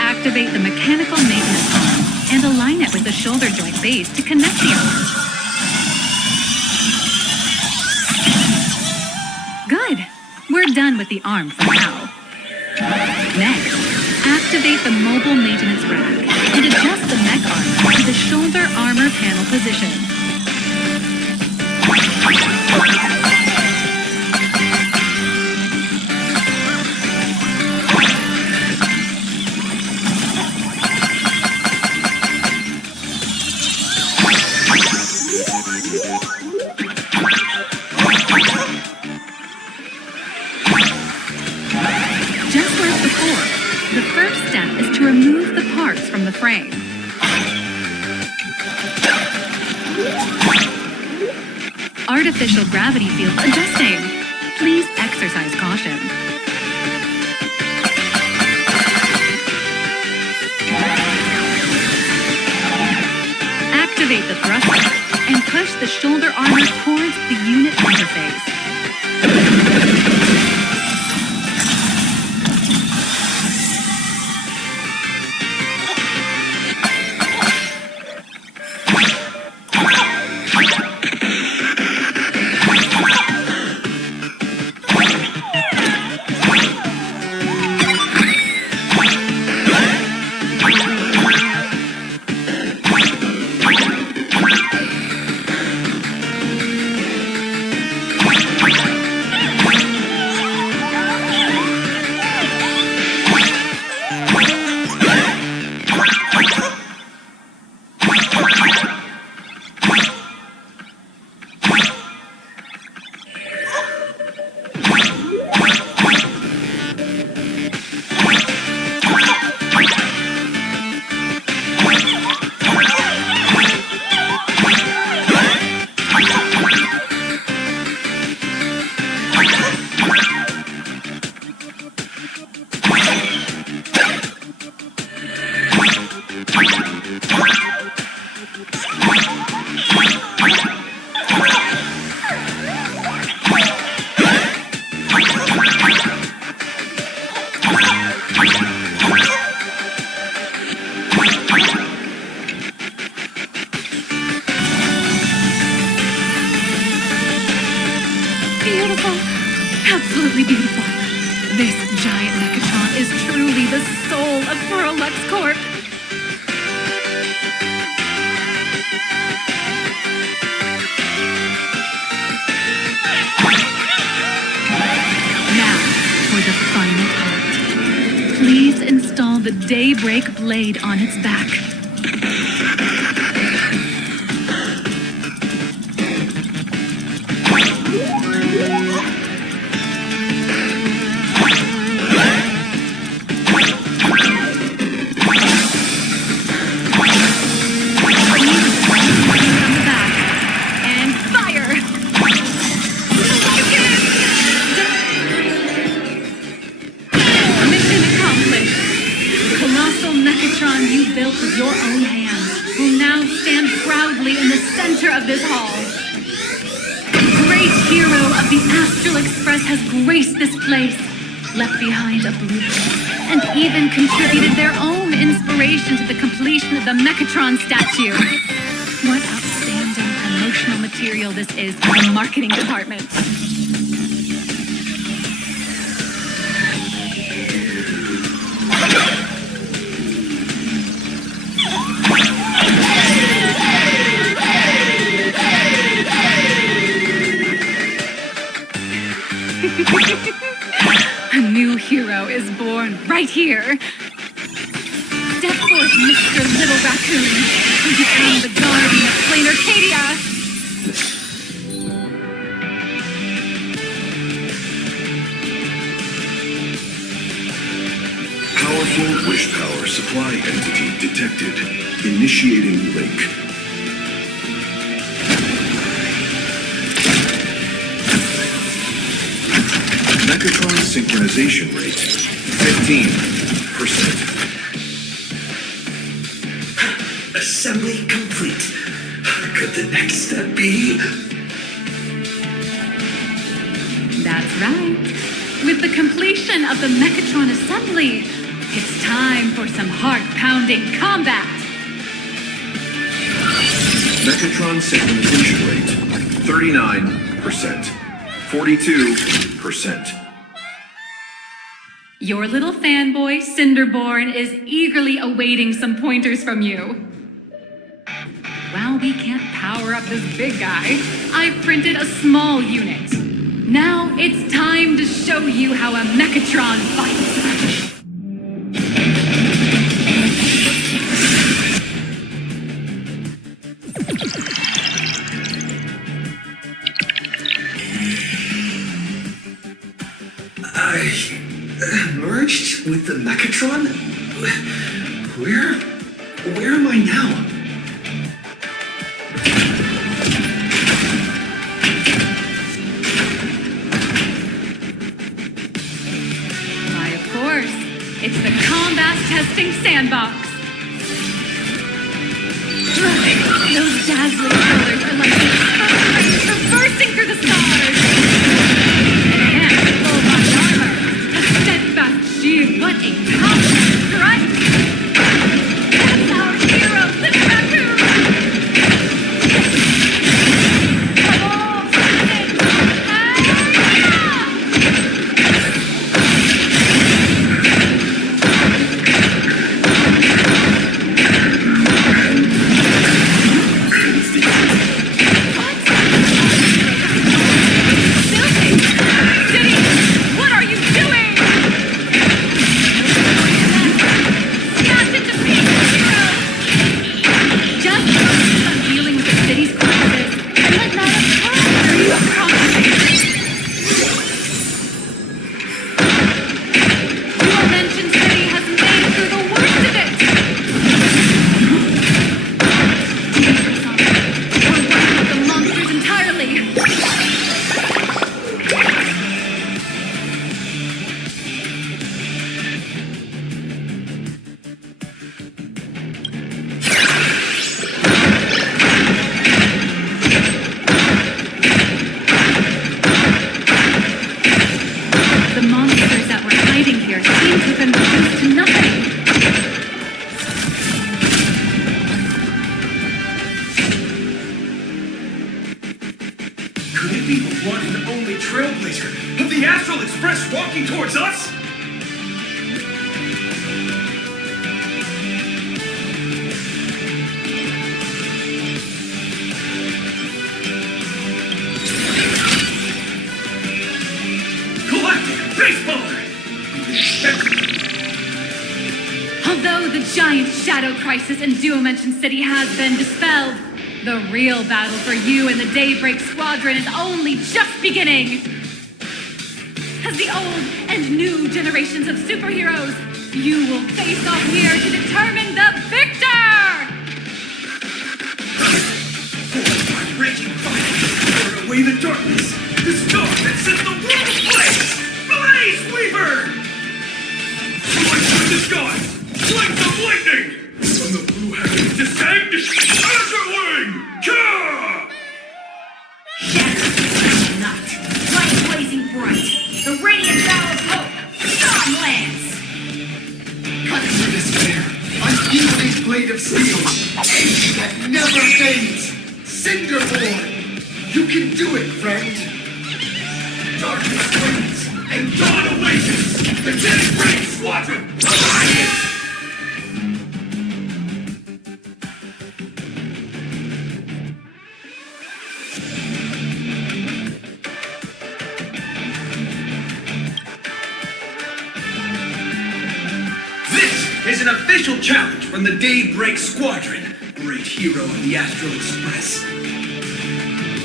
Activate the mechanical maintenance arm and align it with the shoulder joint base to connect the arm. Good. We're done with the arm for now. Next, activate the mobile maintenance rack and adjust the mech arm to the shoulder armor panel position. frame. Artificial gravity field adjusting. Please exercise caution. Activate the thruster and push the shoulder armor towards the unit interface. Beautiful. Absolutely beautiful. This giant Mechatron is truly the soul of Perlux Corp. Now, for the final part. Please install the Daybreak blade on its back. You built with your own hands will now stand proudly in the center of this hall. The great hero of the Astral Express has graced this place, left behind a blueprint, and even contributed their own inspiration to the completion of the Mechatron statue. What outstanding promotional material this is for the marketing department. A new hero is born right here. Step forth, Mr. Little Raccoon, and become the guardian of Plain Arcadia. Powerful wish power supply entity detected. Initiating link. Mechatron synchronization rate, 15%. Assembly complete. Could the next step be? That's right. With the completion of the Mechatron assembly, it's time for some heart-pounding combat. Mechatron synchronization rate, 39%. 42%. Your little fanboy, Cinderborn, is eagerly awaiting some pointers from you. While we can't power up this big guy, I've printed a small unit. Now it's time to show you how a Mechatron fights. Merged with the Mechatron? Where Where am I now? Why, of course. It's the combat testing sandbox. Those dazzling colors are like the rays traversing through the stars. Enhanced full body armor, a steadfast shield. What a confident strike! That's our hero, the raccoon. Come on, citizens! What are you doing? Smash into pieces, hero! Just focus on dealing with the city's crisis and let not a problem you accommodate. Your mentioned city has made it through the worst of it. Dangerous on it, or wipe out the monsters entirely. The monsters that were hiding here seem to have been reduced to nothing. Could it be the one and only trailblazer of the Astral Express walking towards us? Galactic Baseballer! Although the giant shadow crisis in Duo-Mention City has been dispelled, the real battle for you and the Daybreak Squadron is only just beginning. As the old and new generations of superheroes, you will face off here to determine the victor! Raging fire, burn away the darkness, the star that set the world ablaze! Blaze Weaver! Light from the sky, flames of lightning! From the blue heavens descend, Azure Wing! Ka! Shadows night, light blazing bright, the radiant bow of hope, Storm lands! Cut through despair, unyielding blade of steel, edge that never fades, Cinderborn! You can do it, friend! Darkness wanes, and dawn awakens! The Daybreak Squadron Alliance! This is an official challenge from the Daybreak Squadron, great hero of the Astral Express.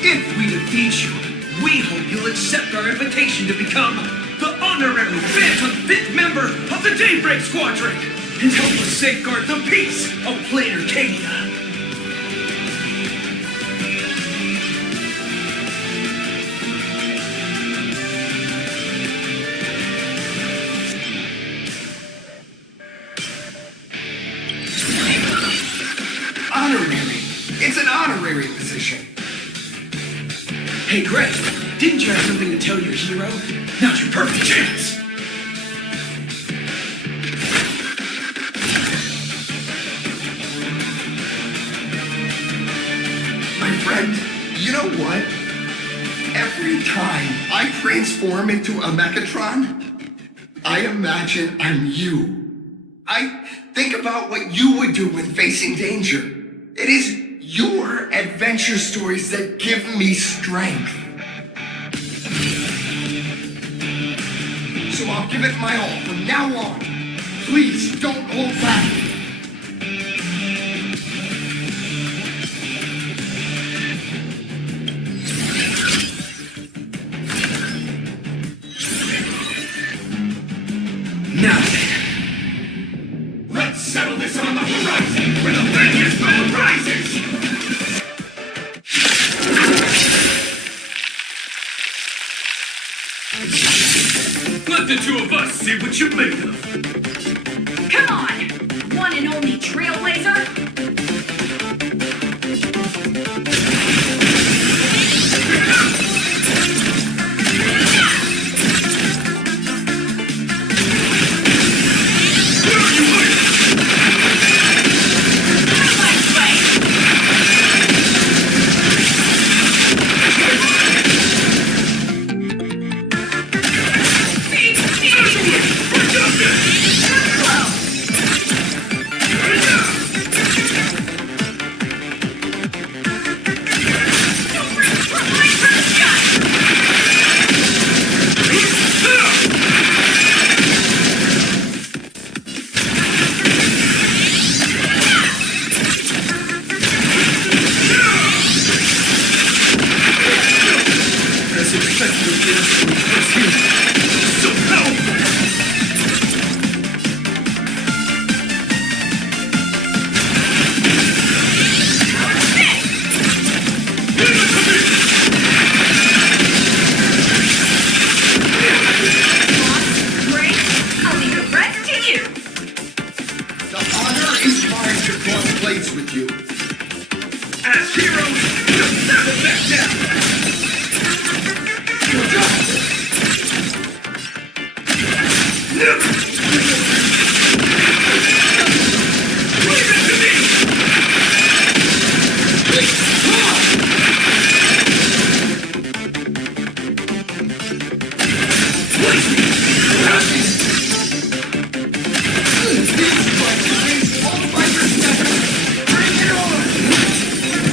If we defeat you, we hope you'll accept our invitation to become the honorary Phantom 5th member of the Daybreak Squadron and help us safeguard the peace of Planet Arcadia. Honorary. It's an honorary position. Hey, Grace, didn't you have something to tell your hero? Now's your perfect chance! My friend, you know what? Every time I transform into a Mechatron, I imagine I'm you. I think about what you would do when facing danger. It is your adventure stories that give me strength. So I'll give it my all from now on. Please don't hold back. Now then, let's settle this on the horizon where the Let's see what you're made of. Come on! One and only trailblazer?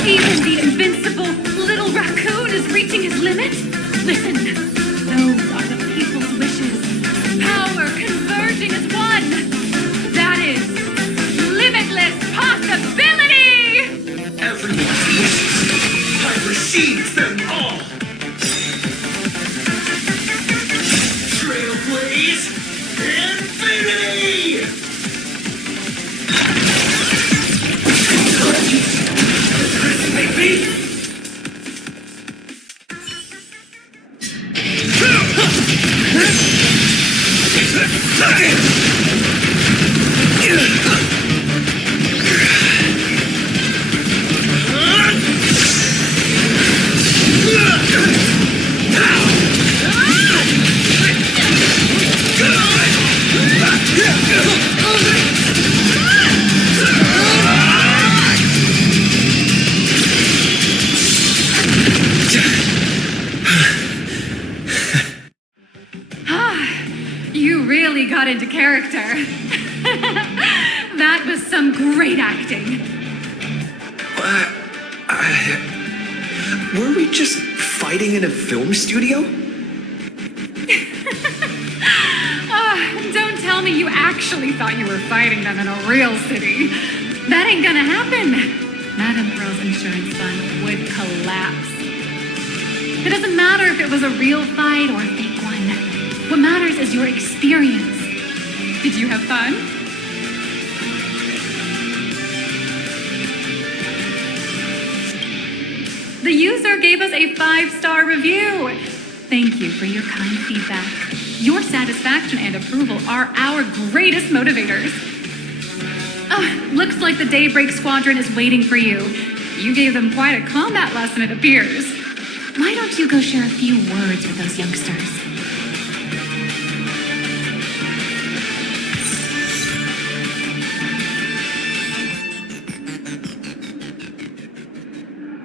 Even the invincible little raccoon is reaching his limit? Listen, those are the people's wishes. Power converging as one. That is limitless possibility! Everyone's wishes. I receive them all. Trailblaze infinity! Baby! You really got into character. That was some great acting. Were we just fighting in a film studio? Don't tell me you actually thought you were fighting them in a real city. That ain't gonna happen. Madame Pearl's insurance fund would collapse. It doesn't matter if it was a real fight or a fake one. What matters is your experience. Did you have fun? The user gave us a 5-star review. Thank you for your kind feedback. Your satisfaction and approval are our greatest motivators. Looks like the Daybreak Squadron is waiting for you. You gave them quite a combat lesson, it appears. Why don't you go share a few words with those youngsters?